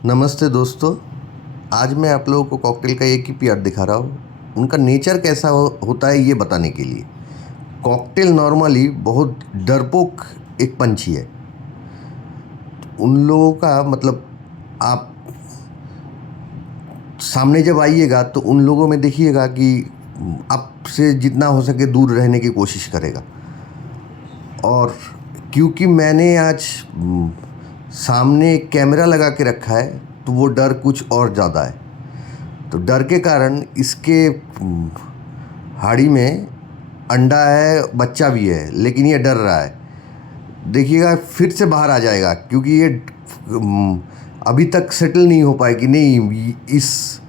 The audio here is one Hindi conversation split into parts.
नमस्ते दोस्तों। आज मैं आप लोगों को कॉकटेल का एक ही पीआर दिखा रहा हूँ। उनका नेचर कैसा होता है ये बताने के लिए। कॉकटेल नॉर्मली बहुत डरपोक एक पंछी है। उन लोगों का मतलब आप सामने जब आइएगा तो उन लोगों में देखिएगा कि आपसे जितना हो सके दूर रहने की कोशिश करेगा। और क्योंकि मैंने आज सामने एक कैमरा लगा के रखा है तो वो डर कुछ और ज़्यादा है। तो डर के कारण इसके हाड़ी में अंडा है, बच्चा भी है, लेकिन ये डर रहा है। देखिएगा फिर से बाहर आ जाएगा क्योंकि ये अभी तक सेटल नहीं हो पाए कि नहीं इस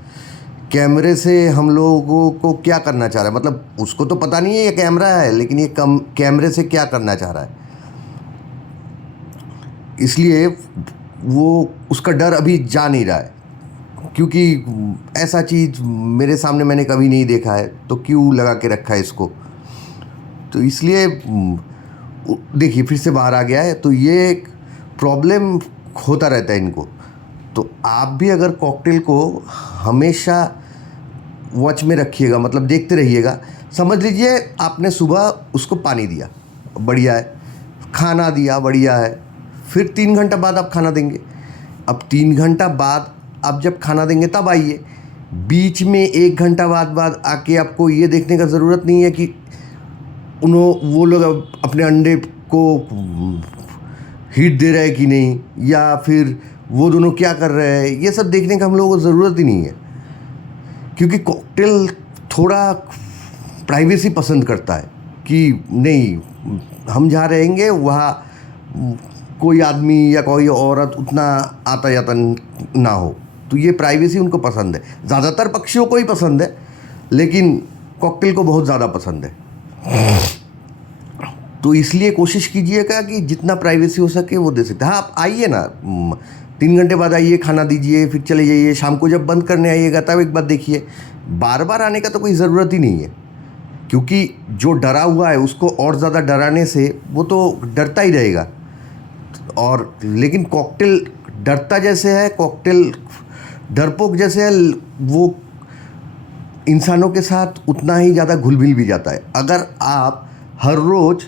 कैमरे से हम लोगों को क्या करना चाह रहा है। मतलब उसको तो पता नहीं है ये कैमरा है, लेकिन ये कैमरे से क्या करना चाह रहा है। इसलिए वो उसका डर अभी जा नहीं रहा है, क्योंकि ऐसा चीज़ मेरे सामने मैंने कभी नहीं देखा है, तो क्यों लगा के रखा है इसको। तो इसलिए देखिए फिर से बाहर आ गया है। तो ये एक प्रॉब्लम होता रहता है इनको। तो आप भी अगर कॉकटेल को हमेशा वॉच में रखिएगा, मतलब देखते रहिएगा। समझ लीजिए आपने सुबह उसको पानी दिया, बढ़िया है, खाना दिया, बढ़िया है, फिर 3 घंटा बाद आप खाना देंगे। अब 3 घंटा बाद आप जब खाना देंगे तब आइए। बीच में 1 घंटा बाद आके आपको ये देखने का ज़रूरत नहीं है कि वो लोग अपने अंडे को हीट दे रहे हैं कि नहीं, या फिर वो दोनों क्या कर रहे हैं। ये सब देखने का हम लोगों को ज़रूरत ही नहीं है, क्योंकि कॉकटेल थोड़ा प्राइवेसी पसंद करता है कि नहीं हम जहाँ रहेंगे वहाँ कोई आदमी या कोई औरत उतना आता जाता ना हो। तो ये प्राइवेसी उनको पसंद है। ज़्यादातर पक्षियों को ही पसंद है, लेकिन कॉकटेल को बहुत ज़्यादा पसंद है। तो इसलिए कोशिश कीजिएगा कि जितना प्राइवेसी हो सके वो दे सकते हैं। हाँ, आप आइए ना, 3 घंटे बाद आइए, खाना दीजिए, फिर चले जाइए। शाम को जब बंद करने आइएगा तब एक बार देखिए। बार बार आने का तो कोई ज़रूरत ही नहीं है, क्योंकि जो डरा हुआ है उसको और ज़्यादा डराने से वो तो डरता ही रहेगा। और लेकिन कॉकटेल डरता जैसे है, कॉकटेल डरपोक जैसे है, वो इंसानों के साथ उतना ही ज़्यादा घुल मिल भी जाता है। अगर आप हर रोज़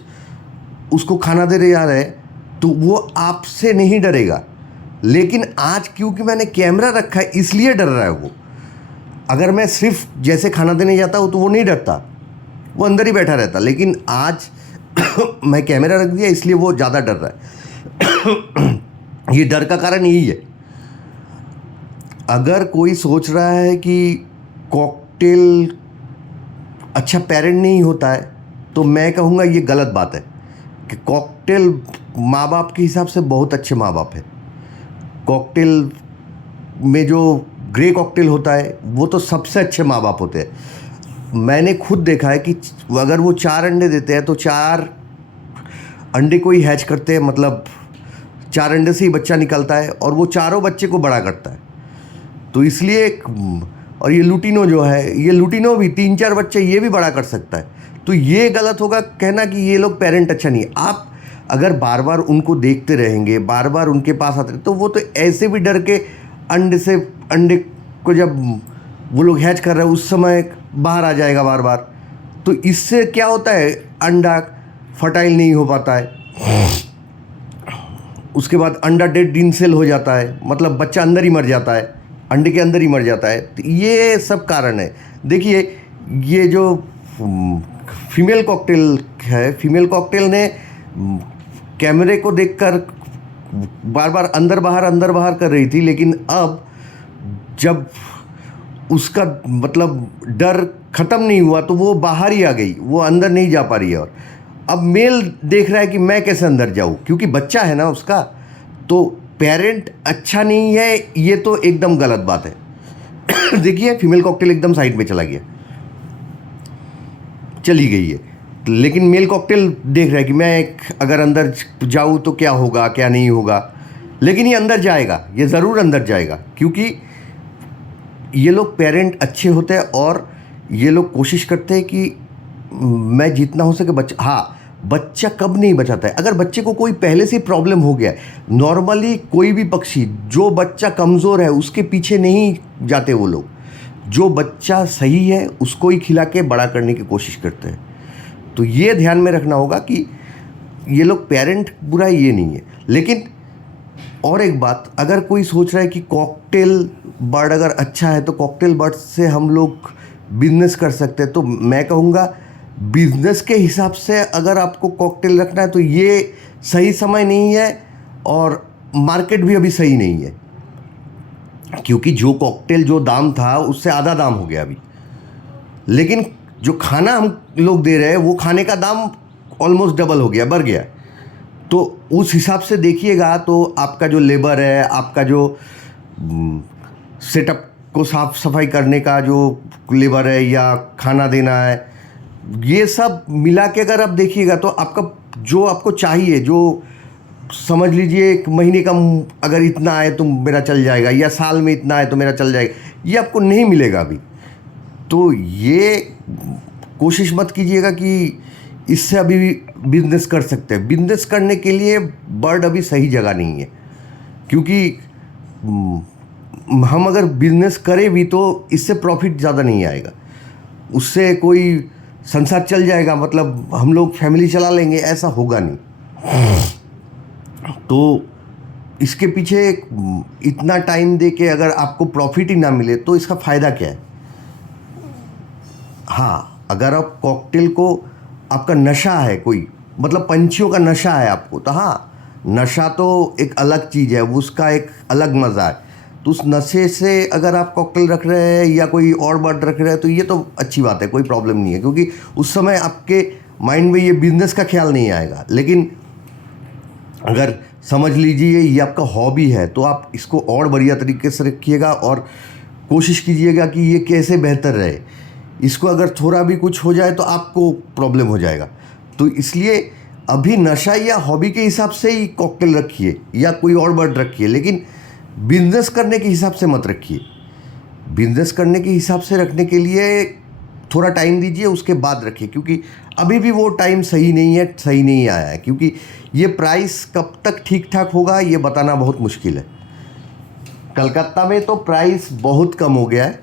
उसको खाना दे रहे जा रहे हैं तो वो आपसे नहीं डरेगा। लेकिन आज क्योंकि मैंने कैमरा रखा है इसलिए डर रहा है वो। अगर मैं सिर्फ जैसे खाना देने जाता हूँ तो वो नहीं डरता, वो अंदर ही बैठा रहता। लेकिन आज मैं कैमरा रख दिया इसलिए वो ज़्यादा डर रहा है। ये डर का कारण यही है। अगर कोई सोच रहा है कि कॉकटेल अच्छा पेरेंट नहीं होता है, तो मैं कहूँगा ये गलत बात है। कि कॉकटेल माँ बाप के हिसाब से बहुत अच्छे माँ बाप है। कॉकटेल में जो ग्रे कॉकटेल होता है वो तो सबसे अच्छे माँ बाप होते हैं। मैंने खुद देखा है कि अगर वो 4 अंडे देते हैं तो 4 अंडे को ही हैच करते हैं, मतलब 4 अंडे से ही बच्चा निकलता है और वो चारों बच्चे को बड़ा करता है। तो इसलिए और ये लुटिनो जो है, ये लुटिनो भी 3-4 बच्चे ये भी बड़ा कर सकता है। तो ये गलत होगा कहना कि ये लोग पेरेंट अच्छा नहीं है। आप अगर बार बार उनको देखते रहेंगे, बार बार उनके पास आते तो वो तो ऐसे भी डर के अंडे को जब वो लोग हैच कर रहे हैं उस समय बाहर आ जाएगा बार बार। तो इससे क्या होता है, अंडा फर्टाइल नहीं हो पाता है। उसके बाद अंडा डेड इन सेल हो जाता है, मतलब बच्चा अंदर ही मर जाता है, अंडे के अंदर ही मर जाता है। तो ये सब कारण है। देखिए ये जो फीमेल कॉकटेल है, फीमेल कॉकटेल ने कैमरे को देखकर बार बार अंदर बाहर कर रही थी, लेकिन अब जब उसका मतलब डर ख़त्म नहीं हुआ तो वो बाहर ही आ गई, वो अंदर नहीं जा पा रही है। और अब मेल देख रहा है कि मैं कैसे अंदर जाऊँ, क्योंकि बच्चा है ना उसका। तो पेरेंट अच्छा नहीं है, ये तो एकदम गलत बात है। देखिए फीमेल कॉकटेल एकदम साइड में चली गई है। लेकिन मेल कॉकटेल देख रहा है कि मैं अगर अंदर जाऊँ तो क्या होगा क्या नहीं होगा। लेकिन ये अंदर जाएगा, ये ज़रूर अंदर जाएगा, क्योंकि ये लोग पेरेंट अच्छे होते हैं और ये लोग कोशिश करते हैं कि मैं जितना हो सके बच्चा। हाँ, बच्चा कब नहीं बचाता है। अगर बच्चे को कोई पहले से प्रॉब्लम हो गया है, नॉर्मली कोई भी पक्षी, जो बच्चा कमज़ोर है उसके पीछे नहीं जाते वो लोग, जो बच्चा सही है उसको ही खिला के बड़ा करने की कोशिश करते हैं। तो ये ध्यान में रखना होगा कि ये लोग पेरेंट बुरा ये नहीं है। लेकिन और एक बात, अगर कोई सोच रहा है कि कॉकटेल बर्ड अगर अच्छा है तो कॉकटेल बर्ड से हम लोग बिजनेस कर सकते हैं, तो मैं कहूँगा बिजनेस के हिसाब से अगर आपको कॉकटेल रखना है तो ये सही समय नहीं है और मार्केट भी अभी सही नहीं है, क्योंकि जो कॉकटेल जो दाम था उससे आधा दाम हो गया अभी। लेकिन जो खाना हम लोग दे रहे हैं वो खाने का दाम ऑलमोस्ट डबल हो गया, बढ़ गया। तो उस हिसाब से देखिएगा तो आपका जो लेबर है, आपका जो सेटअप को साफ सफाई करने का जो लेबर है या खाना देना है, ये सब मिला के अगर आप देखिएगा तो आपका जो आपको चाहिए, जो समझ लीजिए एक महीने का अगर इतना आए तो मेरा चल जाएगा, या साल में इतना आए तो मेरा चल जाएगा, ये आपको नहीं मिलेगा अभी। तो ये कोशिश मत कीजिएगा कि इससे अभी बिजनेस कर सकते हैं। बिजनेस करने के लिए बर्ड अभी सही जगह नहीं है, क्योंकि हम अगर बिजनेस करें भी तो इससे प्रॉफिट ज़्यादा नहीं आएगा, उससे कोई संसार चल जाएगा, मतलब हम लोग फैमिली चला लेंगे, ऐसा होगा नहीं। तो इसके पीछे इतना टाइम दे के अगर आपको प्रॉफिट ही ना मिले तो इसका फ़ायदा क्या है। हाँ, अगर आप कॉकटेल को, आपका नशा है कोई, मतलब पंछियों का नशा है आपको, तो हाँ, नशा तो एक अलग चीज़ है, उसका एक अलग मज़ा है। तो उस नशे से अगर आप कॉकटेल रख रहे हैं या कोई और बर्ड रख रहे हैं तो ये तो अच्छी बात है, कोई प्रॉब्लम नहीं है, क्योंकि उस समय आपके माइंड में ये बिजनेस का ख्याल नहीं आएगा। लेकिन अगर समझ लीजिए ये आपका हॉबी है तो आप इसको और बढ़िया तरीके से रखिएगा और कोशिश कीजिएगा कि ये कैसे बेहतर रहे। इसको अगर थोड़ा भी कुछ हो जाए तो आपको प्रॉब्लम हो जाएगा। तो इसलिए अभी नशा या हॉबी के हिसाब से ही कॉकटेल रखिए या कोई और बर्ड रखिए, लेकिन बिजनेस करने के हिसाब से मत रखिए। बिजनेस करने के हिसाब से रखने के लिए थोड़ा टाइम दीजिए, उसके बाद रखिए, क्योंकि अभी भी वो टाइम सही नहीं है, सही नहीं आया है। क्योंकि ये प्राइस कब तक ठीक ठाक होगा ये बताना बहुत मुश्किल है। कलकत्ता में तो प्राइस बहुत कम हो गया है,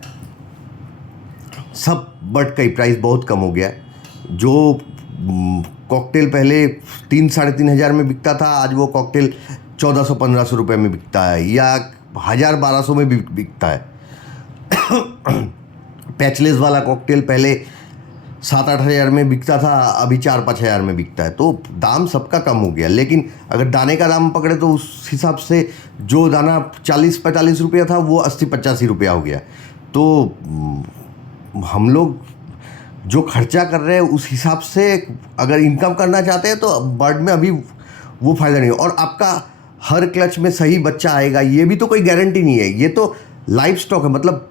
सब बर्ड का ही प्राइस बहुत कम हो गया है। जो कॉकटेल पहले 3-3.5 हज़ार में बिकता था, आज वो कॉकटेल 1400-1500 रुपये में बिकता है, या 1000-1200 में भी बिकता है। पैचलेस वाला कॉकटेल पहले 7-8 हज़ार में बिकता था, अभी 4-5 हज़ार में बिकता है। तो दाम सबका कम हो गया। लेकिन अगर दाने का दाम पकड़े तो उस हिसाब से जो दाना 40-45 रुपया था वो 80-85 रुपया हो गया। तो हम लोग जो खर्चा कर रहे हैं उस हिसाब से अगर इनकम करना चाहते हैं तो बर्ड में अभी वो फ़ायदा नहीं है। और आपका हर क्लच में सही बच्चा आएगा ये भी तो कोई गारंटी नहीं है। ये तो लाइफ स्टॉक है, मतलब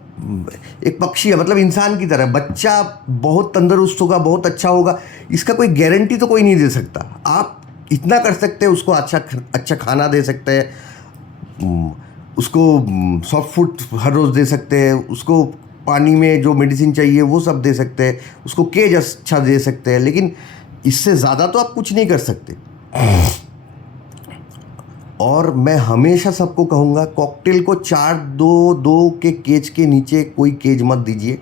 एक पक्षी है, मतलब इंसान की तरह। बच्चा बहुत तंदुरुस्त होगा, बहुत अच्छा होगा, इसका कोई गारंटी तो कोई नहीं दे सकता। आप इतना कर सकते हैं, उसको अच्छा खाना दे सकते हैं, उसको सॉफ्ट फूड हर रोज़ दे सकते हैं, उसको पानी में जो मेडिसिन चाहिए वो सब दे सकते हैं, उसको केज अच्छा दे सकते हैं, लेकिन इससे ज़्यादा तो आप कुछ नहीं कर सकते। और मैं हमेशा सबको कहूँगा, कॉकटेल को 4-2-2 के केज के नीचे कोई केज मत दीजिए,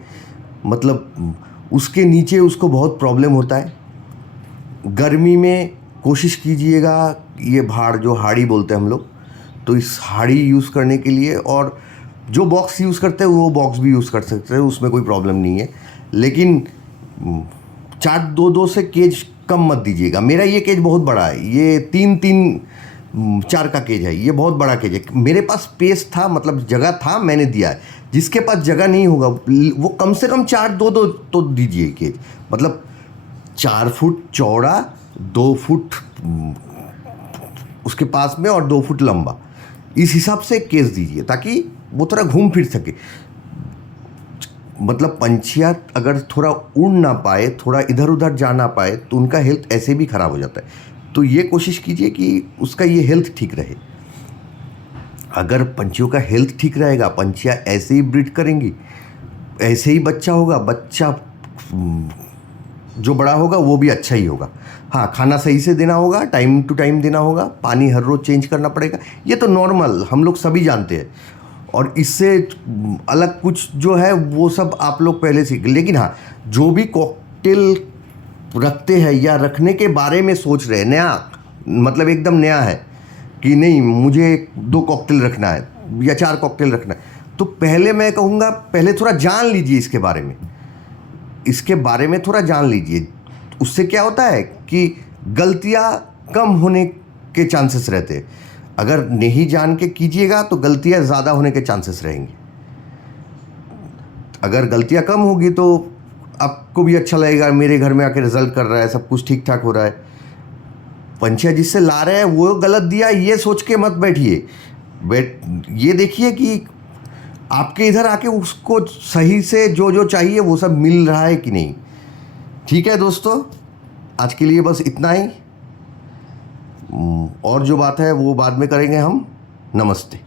मतलब उसके नीचे उसको बहुत प्रॉब्लम होता है। गर्मी में कोशिश कीजिएगा ये भाड़, जो हाड़ी बोलते हैं हम लोग, तो इस हाड़ी यूज़ करने के लिए, और जो बॉक्स यूज़ करते हैं वो बॉक्स भी यूज़ कर सकते हैं, उसमें कोई प्रॉब्लम नहीं है। लेकिन 4-2-2 से केज कम मत दीजिएगा। मेरा ये केज बहुत बड़ा है, ये 3-3-4 का केज है, ये बहुत बड़ा केज है। मेरे पास स्पेस था, मतलब जगह था, मैंने दिया है। जिसके पास जगह नहीं होगा वो कम से कम 4-2-2 तो दीजिए केज, मतलब 4 फुट चौड़ा, 2 फुट उसके पास में और 2 फुट लंबा, इस हिसाब से केस दीजिए ताकि वो थोड़ा घूम फिर सके। मतलब पंछियाँ अगर थोड़ा उड़ ना पाए, थोड़ा इधर उधर जा ना पाए, तो उनका हेल्थ ऐसे भी ख़राब हो जाता है। तो ये कोशिश कीजिए कि उसका ये हेल्थ ठीक रहे। अगर पंछियों का हेल्थ ठीक रहेगा, पंछियाँ ऐसे ही ब्रीड करेंगी, ऐसे ही बच्चा होगा, बच्चा जो बड़ा होगा वो भी अच्छा ही होगा। हाँ, खाना सही से देना होगा, टाइम टू टाइम देना होगा, पानी हर रोज़ चेंज करना पड़ेगा, ये तो नॉर्मल हम लोग सभी जानते हैं। और इससे अलग कुछ जो है वो सब आप लोग पहले सीख। लेकिन हाँ, जो भी कॉकटेल रखते हैं या रखने के बारे में सोच रहे हैं, नया मतलब एकदम नया है कि नहीं मुझे 2 कॉकटेल रखना है या 4 कॉकटेल रखना है, तो पहले मैं कहूँगा पहले थोड़ा जान लीजिए इसके बारे में, इसके बारे में थोड़ा जान लीजिए। उससे क्या होता है कि गलतियाँ कम होने के चांसेस रहते हैं। अगर नहीं जान के कीजिएगा तो गलतियाँ ज़्यादा होने के चांसेस रहेंगे। अगर गलतियाँ कम होगी तो आपको भी अच्छा लगेगा, मेरे घर में आके रिजल्ट कर रहा है, सब कुछ ठीक ठाक हो रहा है। पंछिया जिससे ला रहे हैं वो गलत दिया, ये सोच के मत बैठिए। ये देखिए कि आपके इधर आके उसको सही से जो जो चाहिए वो सब मिल रहा है कि नहीं। ठीक है दोस्तों, आज के लिए बस इतना ही। और जो बात है वो बाद में करेंगे हम। नमस्ते।